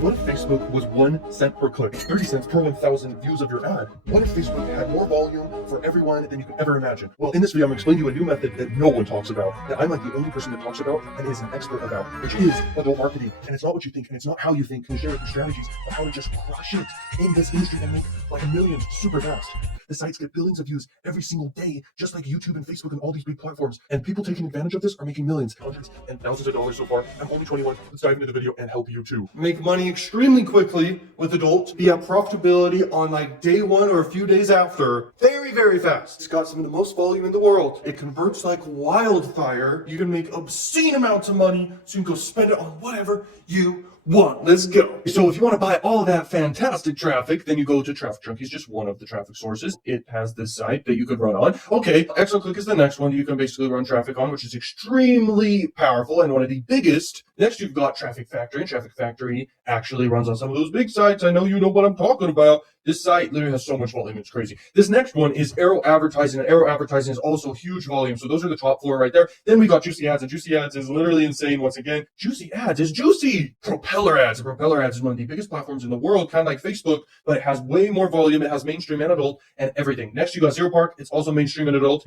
What if Facebook was 1 cent per click, 30 cents per 1,000 views of your ad? What if Facebook had more volume for everyone than you could ever imagine? Well, in this video, I'm going to explain to you a new method that no one talks about, that I'm like the only person that talks about and is an expert about, which is adult marketing. And it's not what you think, and it's not how you think, and share your strategies, but how to just crush it in this industry and make like millions super fast. The sites get billions of views every single day, just like YouTube and Facebook and all these big platforms. And people taking advantage of this are making millions, hundreds, and thousands of dollars so far. I'm only 21. Let's dive into the video and help you too. Make money extremely quickly with adults, be at profitability on like day one or a few days after. Very, very fast. It's got some of the most volume in the world. It converts like wildfire. You can make obscene amounts of money, so you can go spend it on whatever you want. Let's go. So if you want to buy all that fantastic traffic, then you go to Traffic Junkies, just one of the traffic sources. It has this site that you could run on. Okay, XOClick is the next one you can basically run traffic on, which is extremely powerful and one of the biggest. Next, you've got Traffic Factory, and Traffic Factory actually runs on some of those big sites. I know you know what I'm talking about. This site literally has so much volume, it's crazy. This next one is Aero Advertising, and Aero Advertising is also huge volume. So those are the top four right there. Then we got Juicy Ads, and Juicy Ads is literally insane once again. Juicy Ads is juicy. Propeller Ads. Propeller Ads is one of the biggest platforms in the world, kind of like Facebook, but it has way more volume. It has mainstream and adult and everything. Next, you got Zero Park. It's also mainstream and adult.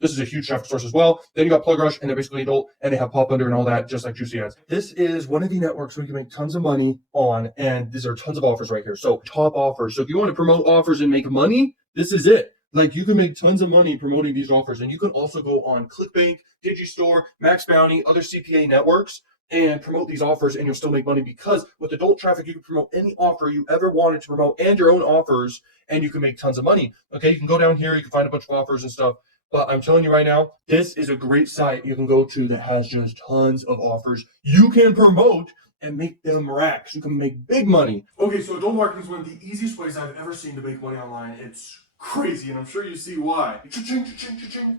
This is a huge traffic source as well. Then you got Plug Rush, and they're basically adult, and they have Pop Under and all that, just like Juicy Ads. This is one of the networks where you can make tons of money on, and these are tons of offers right here. So top offers. So if you want to promote offers and make money, this is it. Like, you can make tons of money promoting these offers, and you can also go on ClickBank, Digistore, Max Bounty, other CPA networks, and promote these offers, and you'll still make money, because with adult traffic, you can promote any offer you ever wanted to promote and your own offers, and you can make tons of money. Okay, you can go down here, you can find a bunch of offers and stuff, but I'm telling you right now, this is a great site you can go to that has just tons of offers you can promote and make them racks. You can make big money. Okay, so adult marketing is one of the easiest ways I've ever seen to make money online. It's crazy, and I'm sure you see why. Cha-ching, cha-ching, cha-ching.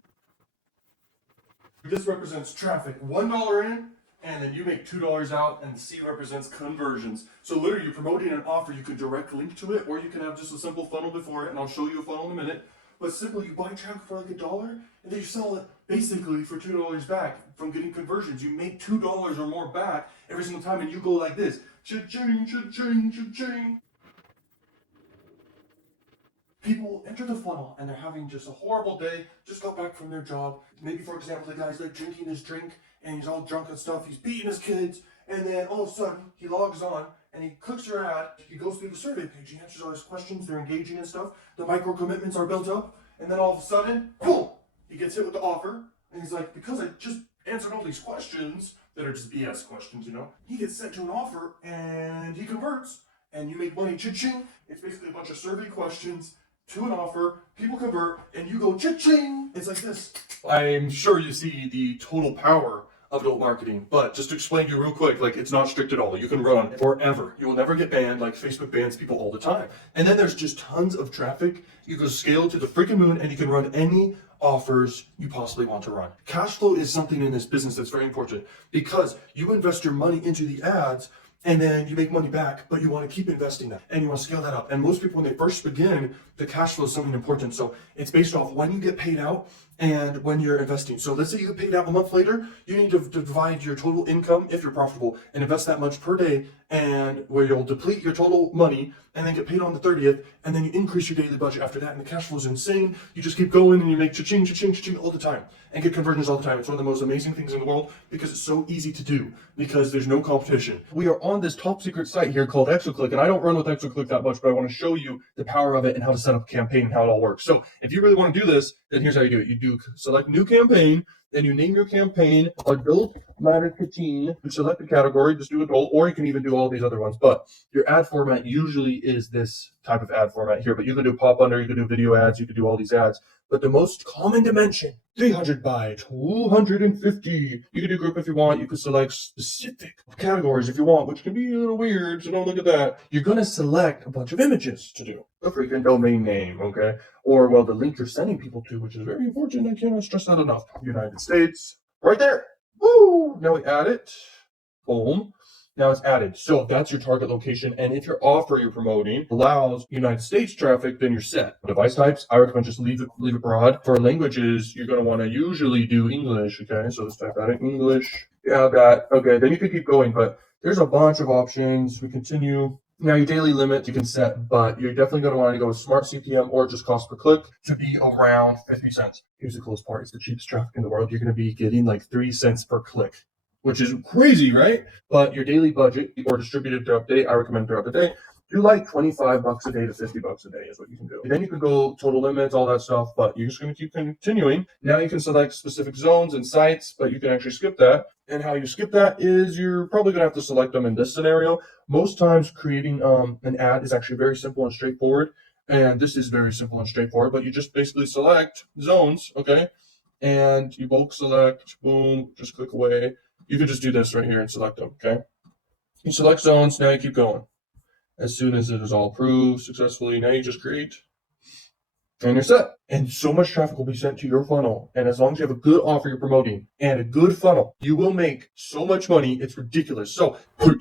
This represents traffic, $1 in, and then you make $2 out, and C represents conversions. So literally, you're promoting an offer, you can direct link to it, or you can have just a simple funnel before it, and I'll show you a funnel in a minute. But simply, you buy traffic for like $1, and then you sell it basically for $2 back from getting conversions. You make $2 or more back every single time, and you go like this. Cha-ching, cha-ching, cha-ching. People enter the funnel, and they're having just a horrible day, just got back from their job. Maybe, for example, the guy's like drinking his drink, and he's all drunk and stuff, he's beating his kids, and then all of a sudden, he logs on, and he clicks your ad, he goes through the survey page, he answers all his questions, they're engaging and stuff, the micro commitments are built up, and then all of a sudden, boom, he gets hit with the offer, and he's like, because I just answered all these questions, that are just BS questions, you know, he gets sent to an offer, and he converts, and you make money, cha-ching. It's basically a bunch of survey questions to an offer, people convert, and you go cha-ching. It's like this. I'm sure you see the total power of adult marketing, but just to explain to you real quick, like, it's not strict at all. You can run forever. You will never get banned, like Facebook bans people all the time. And then there's just tons of traffic. You can scale to the freaking moon, and you can run any offers you possibly want to run. Cash flow is something in this business that's very important, because you invest your money into the ads, and then you make money back, but you want to keep investing that, and you want to scale that up. And most people, when they first begin, the cash flow is something important. So it's based off when you get paid out and when you're investing. So let's say you get paid out a month later, you need to divide your total income, if you're profitable, and invest that much per day, and where you'll deplete your total money and then get paid on the 30th, and then you increase your daily budget after that, and the cash flow is insane. You just keep going, and you make cha-ching, cha-ching, cha-ching all the time, and get conversions all the time. It's one of the most amazing things in the world, because it's so easy to do, because there's no competition. We are on this top secret site here called XOClick, and I don't run with XOClick that much, but I want to show you the power of it and how to set up a campaign and how it all works. So if you really want to do this, then here's how you do it. You do select new campaign, then you name your campaign adult marketing. You select the category, just do adult, or you can even do all these other ones. But your ad format usually is this type of ad format here. But you can do pop under, you can do video ads, you can do all these ads. But the most common dimension, 300 by 250. You can do group if you want. You can select specific categories if you want, which can be a little weird, so don't look at that. You're going to select a bunch of images to do. A freaking domain name, okay? Or, well, the link you're sending people to, which is very important. I cannot stress that enough. United States. Right there. Woo! Now we add it. Boom. Now it's added. So that's your target location. And if your offer you're promoting allows United States traffic, then you're set. Device types, I recommend just leave it broad. For languages, you're going to want to usually do English. Okay, so let's type that in English. Yeah, that. Okay, then you can keep going, but there's a bunch of options. We continue. Now, your daily limit you can set, but you're definitely going to want to go with smart CPM or just cost per click to be around 50 cents. Here's the coolest part. It's the cheapest traffic in the world. You're going to be getting like 3 cents per click, which is crazy, right? But your daily budget or distributed throughout the day, I recommend throughout the day, do like $25 a day to $50 a day is what you can do. And then you can go total limits, all that stuff, but you're just going to keep continuing. Now you can select specific zones and sites, but you can actually skip that. And how you skip that is you're probably going to have to select them in this scenario. Most times creating an ad is actually very simple and straightforward. And this is very simple and straightforward, but you just basically select zones, okay? And you bulk select, boom, just click away. You can just do this right here and select them, okay? You select zones, now you keep going. As soon as it is all approved successfully, now you just create and you're set. And so much traffic will be sent to your funnel. And as long as you have a good offer you're promoting and a good funnel, you will make so much money. It's ridiculous. So, peace.